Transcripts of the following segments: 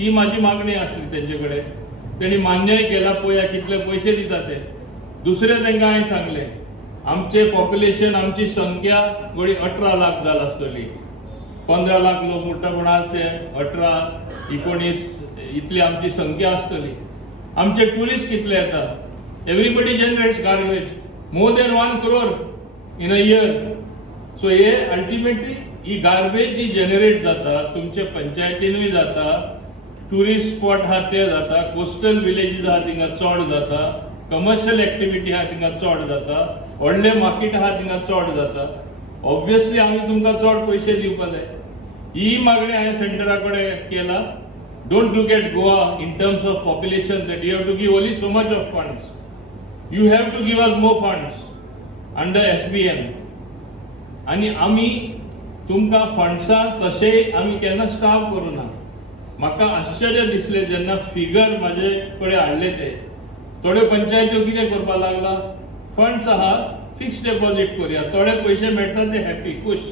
ही माझी मागणी आसली तेंचेकडे. त्यांनी मान्यय केला. पळया कितले पैसे दिता ते. दुसरे तांकां हांवें सांगले आमचे पॉप्युलेशन आमची संख्या गोडी 18 लाख जाला आसतली. 15 लाख लोक म्हणटा पूण आज ते 18-19 इतली आमची संख्या आसतली. आमचे टुरिस्ट कितले येता. Everybody generates garbage more than 1 crore in a year. So हे अल्टिमेटली ही गार्बेज जी जनरेट जाता तुमच्या पंचायतीनूय जाता, टुरिस्ट स्पॉट आहा ते जाता, कोस्टल विलेजीस आहा थिंगा चड जाता, कमर्शियल एक्टिविटी आहा थिंगा चड जाता, व्हडले मार्केट आहा थिंगा चड जाता. ऑब्वियसली आम्ही तुमकां चड पैसे दिवपा जाय. ही मागणी हांवें सेंटरा कडेन केला. Don't look at Goa in terms of population that you have to give only so much of funds. You have to give us more funds under SBM. आणि आम्ही तुमकां फंड्सां तशेंय आम्ही केन्ना स्टाफ करूना. म्हाका आश्चर्य दिसले जेन्ना फिगर म्हाजे कडेन हाडले ते. थोडे पंचायत्यो कितें करपा लागला, फंड्स आहा फिक्स डेपॉझिट करूया, थोडे पैसे मेळटा ते हॅपी खुश,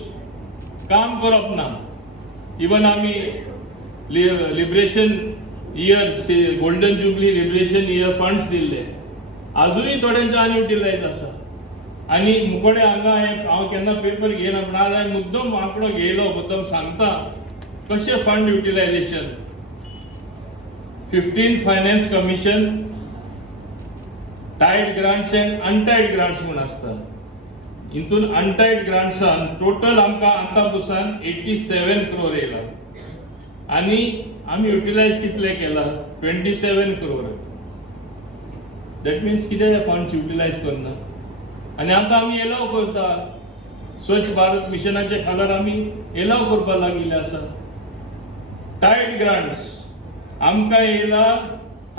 काम करप ना. इवन आम्ही liberation year, golden jubilee liberation year funds दिल्ले, अजूनही थोड्यांचे अनयुटिलाइज आसा. आणि मुकोडे हांगा हांव केन्ना पेपर घेयना पूण आज हांवें मुद्दम आंकडो घेयलो, मुद्दम सांगता कशें fund utilisation. 15th finance commission tied grants and untied grants म्हूण आसता. हितून अनटायड ग्रांट्सान टोटल आमकां आतांपासून 87 crore येयला आणि आम्ही युटिलाइज कितले केला 27 crore. दॅट मीन्स कितें फंड्स युटिलाइज करना. आणि आता आम्ही एलाव करता. स्वच्छ भारत मिशनाच्या खाला आम्ही एलाव करपा लागिल्ले आसा. टायड ग्रांट्स आमकां येयला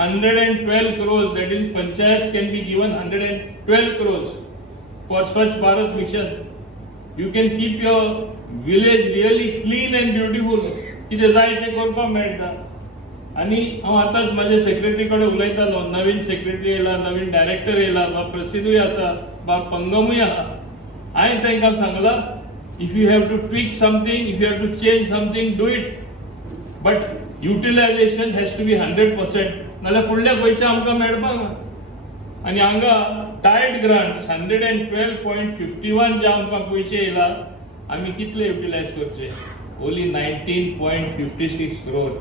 112 crores. That is, panchayats can be given 112 crores for Swachh Bharat mission. You can keep your village really clean and beautiful. कितें जाय तें करपाक मेळटा. आणि हांव आतांच म्हाज्या सेक्रेटरी कडेन उलयतालो. नवीन सेक्रेटरी येयला, नवीन डायरेक्टर येयला, बाब प्रसिद्धूय आसा, बाब पंगमूय आहा. हांवें तांकां सांगला if you have to tweak something, if you have to change something, do it. But utilisation has to be 100%. नाल्यार फुडले पैसे आमकां मेळपाक ना. आणि हांगा टायड ग्रांट्स 112.51 जे आमकां पैसे येयला, आमी कितले युटिलायज करचे. Only 19.56 crore.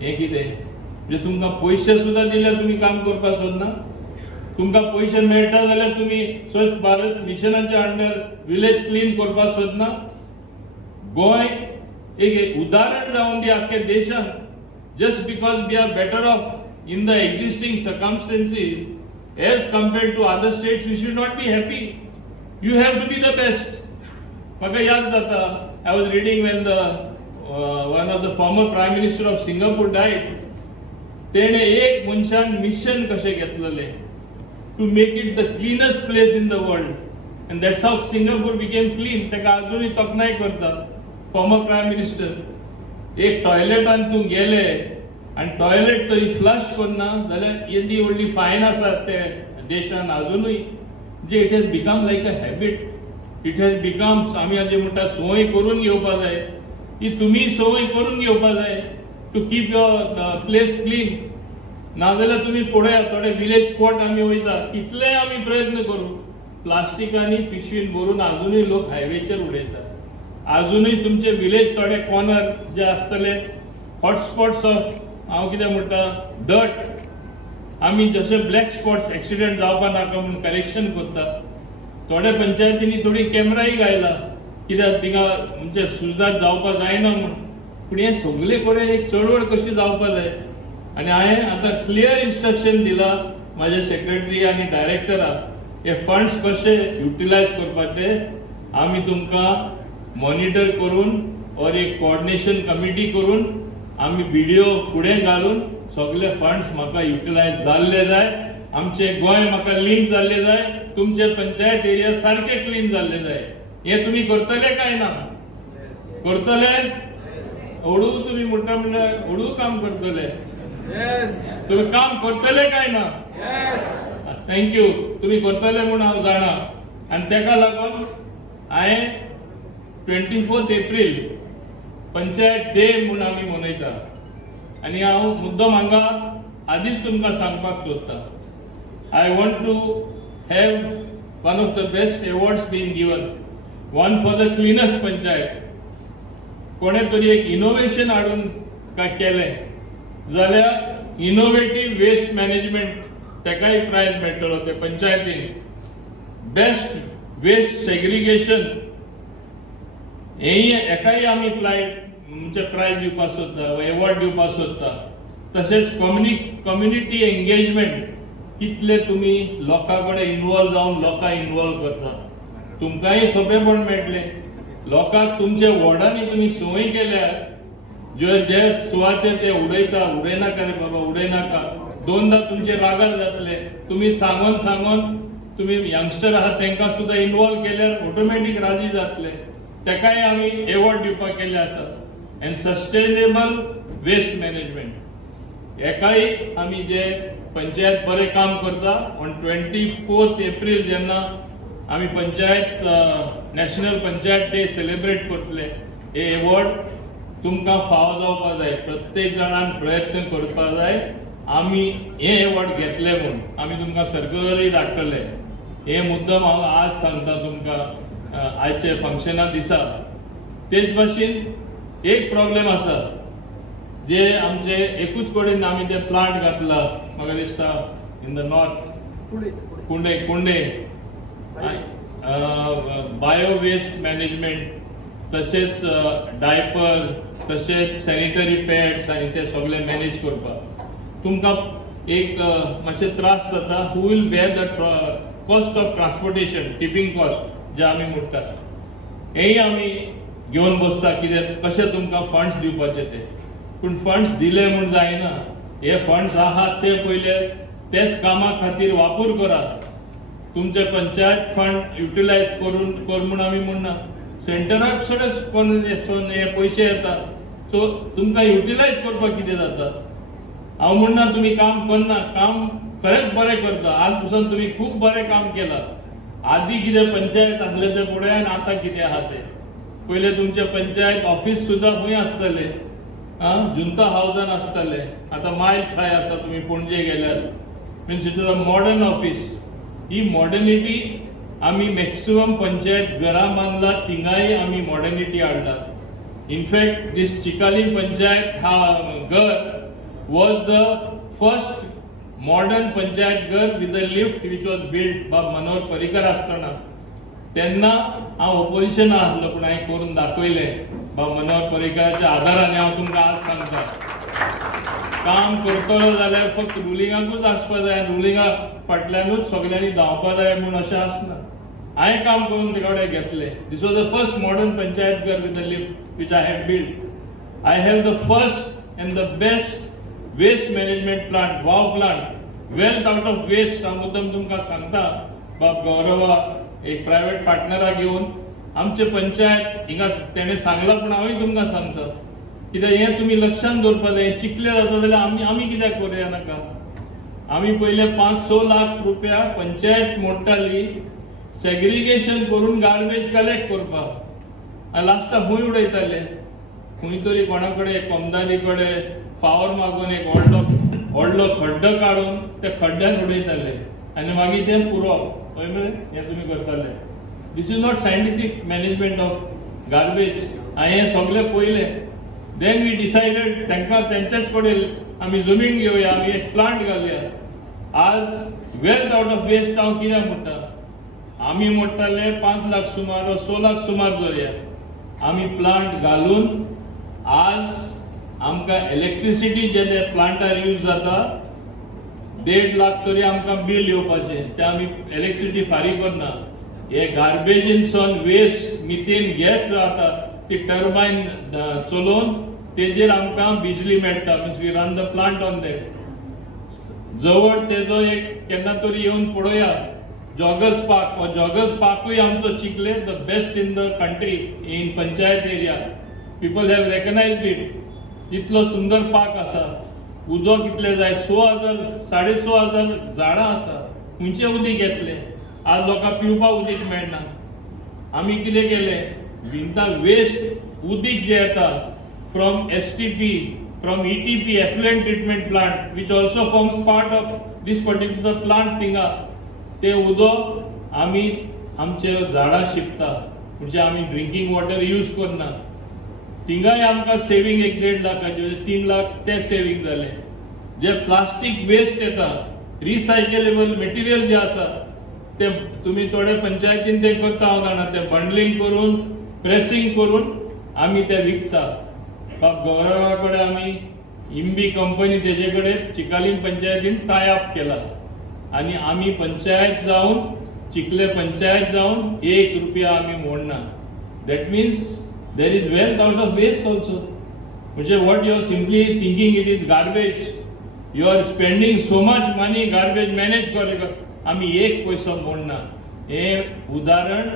हे कितें म्हणजे तुमकां पैसे सुद्धा दिले तुमी काम करपाक सोदना. तुमकां पैसे मेळटा जाल्यार तुमी स्वच्छ भारत मिशनाच्या अंडर विलेज क्लीन करपाक सोदना. गोंय एक उदाहरण जावन दी आख्ख्या देशान. Just because we are better off in the existing circumstances as compared to other states, we should not be happy. You have to be the best. Maka yaad jata, I was reading when the one of the former prime minister of Singapore died. Tene ek munshan mission kashe घेतलेले to make it the cleanest place in the world, and that's how Singapore became clean. तेका अजूनही तोखणाय करता former prime minister. एक टॉयलेटान तू गेले आणि toilet तरी flush करना जाल्यार येदी व्हडली फायन आसा ते देशान अजूनही. जे it has become like a habit. It has become आमी हाजे म्हणटा संवय करून घेवपा जाय. ही तुमी संवय करून घेवपा जाय to keep your place clean. नाजाल्यार तुमी पळया थोडे विलेज स्पॉट आमी वयता, कितले आमी प्रयत्न करू, प्लास्टिकांनी पिशवीन भरून अजूनही लोक हायवेचेर उडयता. अजूनही तुमचे विलेज थोडे कॉर्नर जे आसतले हॉटस्पॉट्स ऑफ हांव कितें म्हणटा डर्ट, आमी जशे ब्लॅक स्पॉट्स एक्सिडेंट जावपा नाका म्हणून करेक्शन करता. थोड्या पंचायतींनी थोडी कॅमेराय घायला कित्याक थिंगा म्हणजे सुजदाद जावपा जायना म्हणून. पूण हे सगळे कडेन एक चळवळ कशी जावपा जाय. आणि हांवें आतां क्लियर इन्स्ट्रक्शन दिला म्हाजे सेक्रेटरी आनी डायरेक्टराक. हे फंड्स कशे युटिलायज करपाचे आमी तुमकां मॉनिटर करून और एक कोऑर्डिनेशन कमिटी करून आम्ही व्हिडिओ फुडें घालून सगळे फंड्स म्हाका युटिलायज जाल्ले जाय. आमचे गोंय म्हाका क्लीन जाल्ले जाय. तुमचे पंचायत एरिया सारखे क्लीन जाल्ले जाय. हे तुम्ही करतले काय ना? करतले? हळू तुम्ही म्हणटा म्हणजे हळू काम करतले. तुम्ही काम करतले काय ना? थँक्यू. तुम्ही करतले म्हणून हांव जाणा. आणि तेका लागून हांवें 24 एप्रिल पंचायत डे म्हणून आम्ही मनयता. आनी हांव मुद्दम हांगा आदींच तुमकां सांगपाक सोदतां, I want to have one of the best awards been given, one for the cleanest panchayat. कोणे तरी एक इनोव्हेशन हाडून केलें जाल्यार इनोव्हेटिव्ह वेस्ट मॅनेजमेंट तेकाय प्रायज मेळटलो ते पंचायतीन. बेस्ट वेस्ट सेग्रिगेशन एकाय आमी म्हणजे प्रायज दिवपाक सोदता, अवॉर्ड दिवपाक सोदता. तशेंच कम्युनिटी एंगेजमेंट, कितले तुमी लोकां कडेन इन्वॉल्व जावन लोकांक इन्वॉल्व करता, तुमकांय सोंपेपण मेळटलें. लोकांक तुमच्या वॉर्डांनी तुमी संवय केल्यार जे सुवातेर ते उडयनाका रे बाबा उडयनाका, दोनदा तुमचे रागार जातले. तुमी सांगून तुमी यंगस्टर आहात तांकां सुद्दां इन्वॉल्व केल्यार ऑटोमॅटीक राजी जातले. तेकाय आमी अवॉर्ड दिवपाक केले आसा. एंड सस्टेनेबल वेस्ट मॅनेजमेंट एकाय आमी जे पंचायत बरें काम करता. ऑन 24 एप्रील जेन्ना आमी panchayat national panchayat day celebrate करतले, हे अवॉर्ड तुमकां फावो जावपाक जाय. प्रत्येक जाणान प्रयत्न करपाक जाय. आमी हे अवॉर्ड घेतले म्हूण आमी तुमकां सर्क्युलरूय धाडटले. हे मुद्दम हांव आज सांगता तुमकां आयचे फंक्शना दिसा. तेच भाशेन एक प्रॉब्लेम आसा जे आमचे एकूच कडेन आमी ते प्लांट घातला, म्हाका दिसता इन द नॉर्थ कुंडे बायो वेस्ट मॅनेजमेंट, तशेंच डायपर, तशेंच सॅनिटरी पॅड्स आनी ते सगळे मॅनेज करपाक तुमकां एक मातशे त्रास जाता. Who will bear the cost of transportation, tipping cost जे आमी मोडटात, हेय आमी घेवन बसता. कितें कशें तुमकां फंड्स दिवपाचे ते, पूण फंड्स दिले म्हूण जायना. हे फंड्स आहात ते पयले तेच कामा खातीर वापर करा. तुमचे पंचायत फंड युटिलायज कर म्हूण आमी म्हणना. सेंटराक सगळे हे पयशे येतात, सो तुमकां युटिलायज करपाक कितें जाता. हांव म्हणना तुमी काम करना, काम खरेंच बरें करता. आज पसून तुमी खूब बरें काम केलां. आदीं कितें पंचायत आसले ते पळय आनी आतां कितें आहा ते. पयले तुमचे पंचायत ऑफिस सुद्दां खंय आसतले, जुंता हावजान आसतले. आतां मायल्स हाय आसा, तुमी पणजे गेल्यार means it is a modern office. He modernity आमी मॅक्सिमम पंचायत घरां बांदला, थिंगाय आमी मॉडर्निटी हाडला. इनफॅक्ट दिस चिकाली पंचायत घर was the first modern panchayat घर with a lift which was built by Manohar Parrikar आसतना. तेन्ना हांव ऑपोजिशन आसलो, पूण हांवें करून दाखयलें बा मनोहर पर्रीकराच्या आदारान. हांव तुमकां आज सांगता, काम करतलो जाल्यार फक्त रुलिंगाकूच आसपाक जाय, रुलिंगा फाटल्यानूच सगळ्यांनी धांवपाक जाय म्हूण अशें आसना. हांवें काम करून ते कडेन घेतलें. This was the first modern panchayat ghar with the lift which I had built. I have the first and the best waste management plant, wow plant, wealth out of waste. हांव मुद्दम तुमकां सांगता बाब गौरवा एक प्रायव्हेट पार्टनरा घेवन आमचे पंचायत हिंगा तेणें सांगलां, पूण हांवूय तुमकां सांगता कित्याक हें तुमी लक्षांत दवरपाक जाय. चिकले जाता जाल्यार आमी कित्याक करूया नाका. आमी पयले 5-6 लाख रुपया पंचायत मोडटाली सेग्रिगेशन करून गार्बेज कलेक्ट करपाक, आनी लास्टाक खंय उडयताले. खंय तरी कोणा कडेन कोमदारी कडेन फावर मागून एक व्हडलो खड्डो काडून त्या खड्ड्यान उडयताले आनी मागीर तें पुरोवप. हय मरे हें तुमी करताले. This is not scientific management of garbage. हांवें हें सगळें पयलें. देन वी डिसायडेड तांकां तेंच्याच कडेन आमी जमीन घेवया, आमी एक प्लांट घालया. आज वेल्थ आउट ऑफ वेस्ट हांव कित्याक म्हणटा, आमी मोडटाले 5 लाख सुमार 6 लाख सुमार धरया. आमी प्लांट घालून आज आमकां इलेक्ट्रिसिटी जे ते प्लांटार यूज जाता 1.5 लाख तरी आमकां बिल येवपाचें. ते आमी इलेक्ट्रिसिटी फारीक करना. हे गार्बेजीनसून वेस्ट मिथेन गॅस जाता ती टर्बायन चलोवन तेजेर आमकां बिजली मेळटा. Means we run the plant on that. जवळ तेजो एक केन्ना तरी येवन पळोवया जॉगर्स पार्क. हो जॉगर्स पार्कूय आमचो चिकले the best in the country in panchayat area. People have recognised it. इतलो सुंदर पार्क आसा. उदक कितले जाय 6,000-6,500 झाडां आसा. खंयचे उदीक येतले. आज लोकांक पिवपाक उदीक मेळना. आमी कितें केलें, भिंता वेस्ट उदीक जे येता from STP from ETP effluent treatment plant which also forms part of this particular plant थिंगा ते उदो आमी आमचे झाडां शिंपता म्हणजे आमी ड्रिंकिंग वॉटर यूज करना थिंगाय आमकां सेविंग 1.5 लाखाचे 3 लाख ते सेविंग जाले जे प्लास्टिक वेस्ट येता रिसायकलेबल मटेरियल जे आसा ते तुम्ही थोडे पंचायतीन ते करता हांव जाणा ते बंडलिंग करून प्रेसिंग करून आमी ते विकता गव्हर्नमेंटाकडे आमी इंबी कंपनी तेजेकडे चिकालीन पंचायतीन टाय अप केला आणि आमी पंचायत जाऊन चिखले पंचायत जाऊन 1 रुपया आमी मोडना that means there is wealth out of waste also म्हणजे what you are simply thinking it is garbage you are spending so much money garbage manage कर आमी 1 पैसो मोडना हे उदाहरण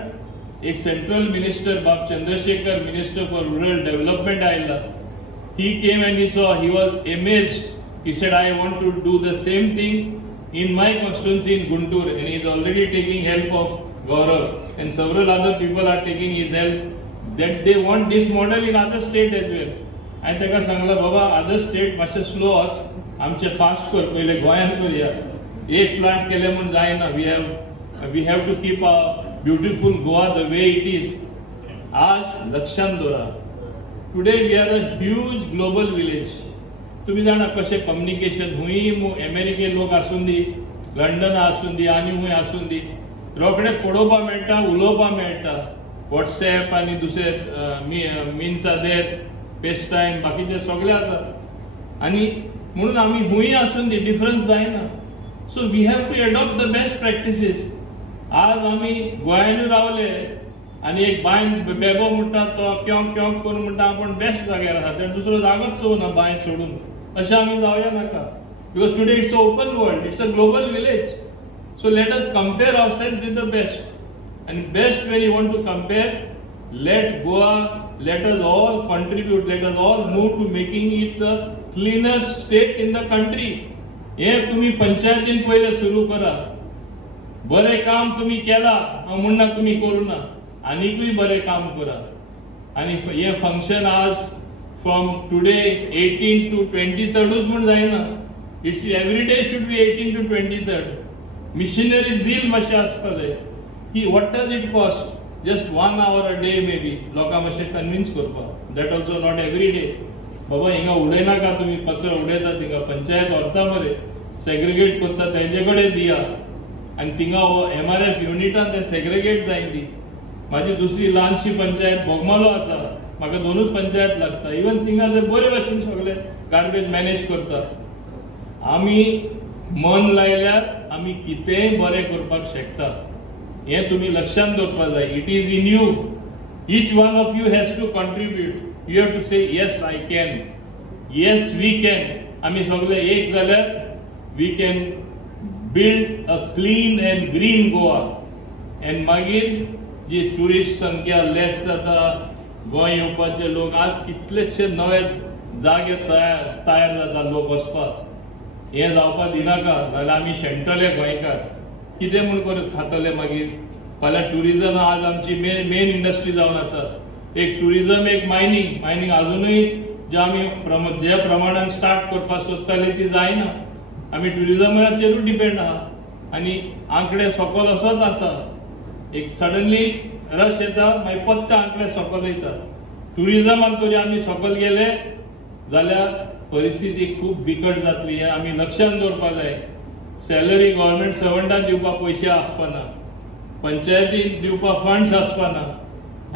एक सेंट्रल मिनिस्टर बाब Chandrashekhar minister for rural development आयला he came and he saw he was amazed he said I want to do the same thing in my constituency in Guntur and he is already taking help of Gaurav and several other people are taking his help that they want this model in other state as well and तेका सांगला बाबा other state मातशे slow आस आमचे fast कर पहिले गोंयान करूया एक प्लांट केले म्हणून जायना we have to keep a beautiful Goa the way it is आज लक्षात दवरा Today we are a huge global village. तुम्ही जाणा कशे कम्युनिकेशन हुई अमेरिके लोक आसून दी लंडन आसून दी आनी हुई आसून दी रोखडे पळोवपा मेळटा उलोवपा मेळटा व्हॉट्सएप आनी दुसरे मीन्स आर फेसटायम बाकीचे सगळे आसा आनी म्हणून आमी हुई आसून दी डिफरन्स जायना so we have to adopt the best practices आज आमी गोंयानूय रावले आणि एक बायन बेबो म्हणटा तो क्योंक क्योंक करून म्हणटा आपण बेस्ट जाग्यार आहा तर दुसरो जागोच चोवना बाय सोडून अशें आमी जावया नाका because today it's a open world it's a global village so let us compare ourselves with the best and best when you want to compare let Goa let us all contribute let us all move to making it the cleanest state in the country हे तुम्ही पंचायतीन पहिले सुरू करा बरे काम तुम्ही केला म्हणून तुम्ही करू ना आनीकूय बरे काम करा आणि हे फंक्शन आज फ्रॉम टुडे 18 to 23rd म्हण जायना it's every day should be 18 to 23rd missionary झील मातशें आसपा जाय की what does it cost just 1 hour a day may be लोकांक मातशें कन्विन्स करपा that also not every day बाबा हिंगा उडयनाका तुम्ही कचरो उडयता थिंगा पंचायत व्हरता मरे सेग्रिगेट करता तेजे कडेन दिया आनी थिंगा MRF युनिटान ते सेग्रिगेट जाय दी माझी दुसरी ल्हानशी पंचायत बोगमालो आसा म्हाका 2च पंचायत लागता इवन थिंगा ते बरे भाशेन सगळे गार्बेज मॅनेज करता आमी मन लायल्यार आमी कितेंय बरें करपाक शकता हे तुम्ही लक्षात दवरपा जाय it is in you each one of you has to contribute you have to say yes I can yes we can आमी सगळे एक जाल्यार we can build a clean and green Goa and मागीर जी टुरिस्ट संख्या लेस जाता गोंय येवपाचे लोक आज कितलेशे नवे जागे तयार जाता लोक वचपाक हे जावपा दिनाका जाल्यार आमी शेणटले गोंयकार कितें म्हूण करून खातले मागीर फाल्यां टुरिजम आज आमची मेन इंडस्ट्री जावन आसा एक टुरिजम एक मायनिंग अजूनय जे आमी जे प्रमाणान स्टार्ट करपाक सोदताले ती जायना आमी टुरिजमाचेरूच डिपेंड आहा आनी आंकडे सकयल असोच आसा एक सडनली रश येता मागीर पत्ते आंकडे सकयल येता टुरिजमान तरी आमी सकयल गेले जाल्यार परिस्थिती खूब बिकट जातली हे आमी लक्षात दवरपा जाय सॅलरी गव्हर्नमेंट सर्वंटाक दिवपाक पयशे आसपाना पंचायतीक दिवपाक फंड्स आसपाना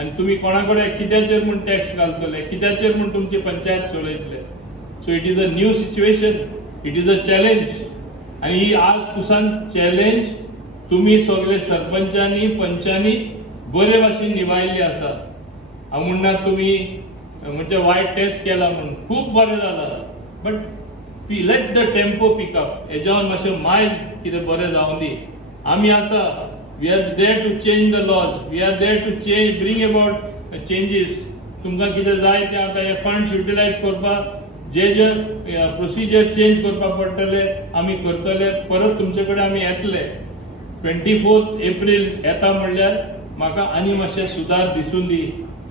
आनी तुमी कोणाकडे कित्याचेर म्हूण टॅक्स घालतले कित्याचेर म्हूण तुमची पंचायत चलयतले so it is a new situation it is a challenge आनी ही आज पुसान चॅलेंज तुम्ही सगळे सरपंचांनी पंचांनी बरे भाशेन निभायल्ली आसा हांव म्हणना तुम्ही म्हणजे वायट टेस्ट केला म्हणून खूप बरें जाला but let the tempo pick up हेज्यावन मातशें मायज कितें बरें जावं दी आमी आसा we are there to change the laws we are there to change bring about changes तुमकां कितें जाय तें आतां हे फंड्स युटिलायज करपाक जे प्रोसिजर चेंज करपाक पडटले आमी करतले परत तुमचे कडेन आमी येतले 24 एप्रिल येता म्हणल्यार म्हाका आनी मातशें सुदार दिसून दी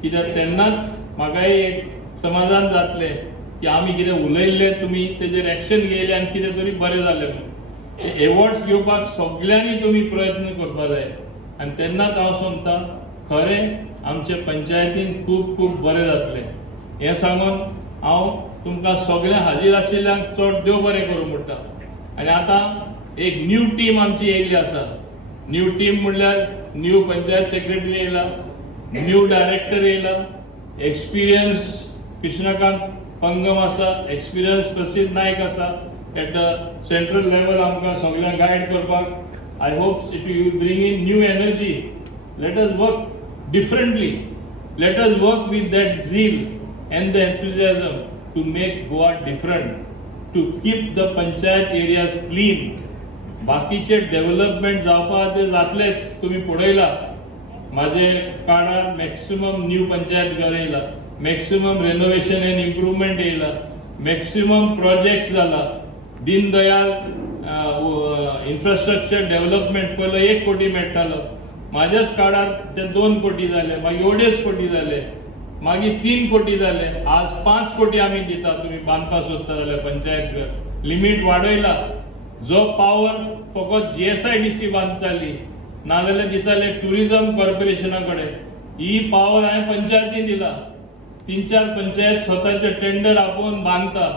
कित्याक तेन्नाच म्हाकाय एक समाधान जातले की आमी कितें उलयल्ले तुमी तेजेर एक्शन घेयले आनी कितें तरी बरें जालें म्हणून एवॉर्ड्स घेवपाक सगळ्यांनी तुमी प्रयत्न करपाक जाय आनी तेन्नाच हांव समजता खरें आमचे पंचायतीन खूब खूब बरें जातलें हें सांगून हांव तुमकां सगळ्या हाजीर आशिल्ल्यांक चड देव बरें करूं म्हणटा आनी आतां एक न्यू टीम आमची येयल्ली आसा न्यू टीम म्हणल्यार न्यू पंचायत सेक्रेटरी येयला न्यू डायरेक्टर येयला एक्सपिरियन्स कृष्णकांत पंगम आसा एक्सपिरियन्स प्रसिद्ध नायक आसा एट द सेंट्रल लेवल आमकां सगळ्यांक गायड करपाक I hope it you bring in new energy let us work differently let us work with that झील and the enthusiasm to make Goa different, to keep the panchayat areas clean. बाकीचे development जावपा ते जातलेच तुम्ही पळयला माझे काळार maximum new panchayat घर येयला मॅक्सिमम रेनोवेशन एंड इम्प्रूवमेंट येयला मॅक्सिमम प्रोजेक्ट्स जाला दीनदयाल इन्फ्रास्ट्रक्चर डेव्हलपमेंट पयलो 1 कोटी मेळटालो माझ्याच काळार ते 2 कोटी जाले मागीर 2.5 कोटी जाले मागीर 3 कोटी जाले आज 5 कोटी आमी दिता तुम्ही बांदपा सोदता जाल्यार पंचायत घर लिमीट वाडयला जो पावर फकत GSIDC बांदताली नाजाल्यार दिताले टुरिझम कॉर्पोरेशना कडेन ही पावर हांवें पंचायती दिला 3-4 पंचायत स्वताचे टेंडर आपोवन बांदता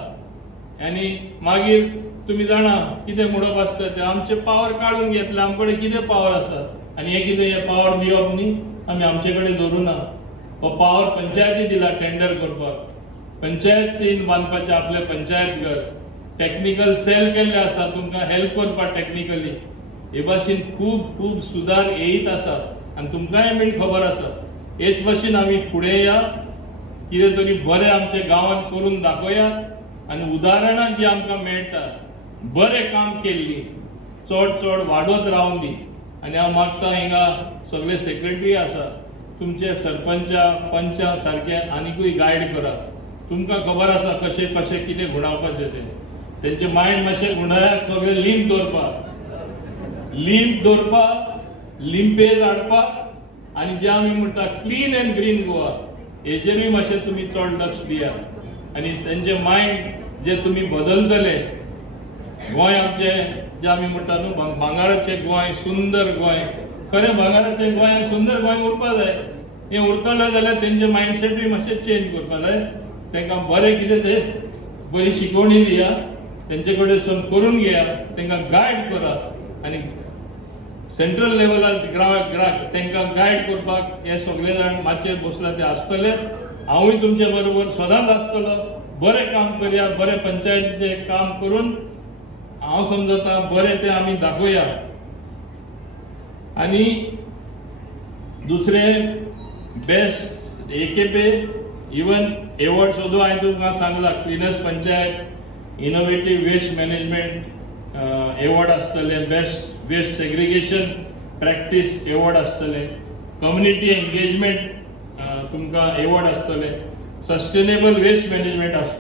आनी मागीर तुम्ही जाणा कितें म्हणप आसता ते आमचे पावर काढून घेतले आमचे कडेन कितें पावर आसा आनी हे कितें हे पावर दिवप न्ही आमी आमचे कडेन दवरुना हो पावर पंचायती दिला टेंडर करपाक पंचायतीन बांदपाचे आपले पंचायत घर टेक्निकल सेल केल्ले आसा तुमकां हेल्प करपाक टेक्निकली हे भाशेन खूब खूब सुदार येयत आसा आनी तुमकांय बीन खबर आसा हेच भाशेन आमी फुडें या कितें तरी बरें आमच्या गांवांत करून दाखोवया आनी उदाहरणां जी आमकां मेळटा बरें काम केल्ली चड चड वाडत रावून दी आनी हांव मागता हिंगा सगळे सेक्रेटरी आसा तुमचे सरपंचा पंचा सारखे आनीकूय गायड करा तुमकां खबर आसा कशें कशें कितें घुणावपाचें तें तेंचे मायंड मातशें घुणाव्याक सगळें लिंक दवरपाक लिंपेज हाडपाक आनी जे आमी म्हणटा क्लीन एंड ग्रीन गोवा हेजेरूय मातशें तुमी चड लक्ष दियात आनी तेंचे मायंड जे तुमी बदलतले गोंय आमचें जे आमी म्हणटा न्हू भांगाराचें गोंय सुंदर गोंय खरें भांगाराचें गोंय सुंदर गोंय उरपा जाय हें उरतलें जाल्यार तेंचे मायंडसेटूय मातशें चेंज करपा जाय तांकां बरें कितें तें बरी शिकवणी दिया तेंचे कडेन सावन करून घेया तांकां गायड करा आनी सेंट्रल लेवलार तांकां गायड करपाक हे सगळे जाण माचयेर बसला ते आसतले हांवूय तुमचे बरोबर सदांच आसतलो बरें काम करया बरें पंचायतीचें काम करून हांव समजता बरें तें आमी दाखोवया आनी दुसरें बेस्ट एकेपे इवन एवॉर्ड सुद्दां हांवें तुमकां सांगला cleanest panchayat innovative waste management award आसतले best waste segregation practice award आसतले कम्युनिटी एंगेजमेंट तुमकां एवॉर्ड आसतले सस्टेनेबल वेस्ट मॅनेजमेंट आसतले